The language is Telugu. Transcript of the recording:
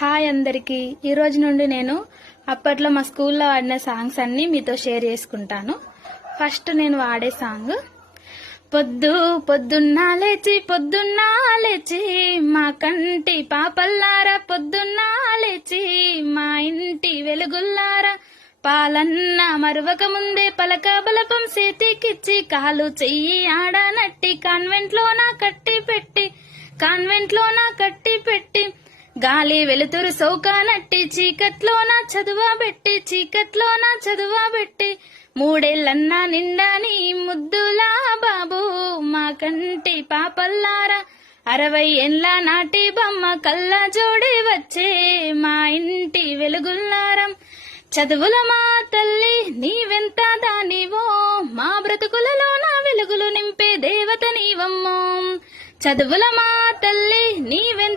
హాయ్ అందరికీ. ఈ రోజు నుండి నేను అప్పట్లో మా స్కూల్లో ఆడిన సాంగ్స్ అన్ని మీతో షేర్ చేసుకుంటాను. ఫస్ట్ నేను వాడే సాంగ్ పొద్దు పొద్దున్నా లేచి పొద్దున్నా లేచి మా కంటి పాపల్లారా పొద్దున్నా లేచి మా ఇంటి వెలుగుల్లారా పాలన్న మరువక ముందే పలక బలపం చేతికిచ్చి కాలు చెయ్యి ఆడనట్టి కాన్వెంట్ లోనా కట్టి పెట్టి కాన్వెంట్ లోనా కట్టి పెట్టి గాలి వెలుతురు సౌకానట్టి చీకట్లోన చదువబెట్టి చీకట్లోన చదువబెట్టి మూడేళ్ళన్నా నిండా నీ ముద్దులా బాబు మా కంటి పాపల్లారా అరవై ఏండ్ల నాటి బొమ్మ కళ్ళ జోడి వచ్చే మా ఇంటి వెలుగుల్లారం. చదువుల మా తల్లి నీవెంత దానివో మా బ్రతుకులలో నా వెలుగులు నింపే దేవత నీవమ్మో. చదువుల మా తల్లి నీవెంత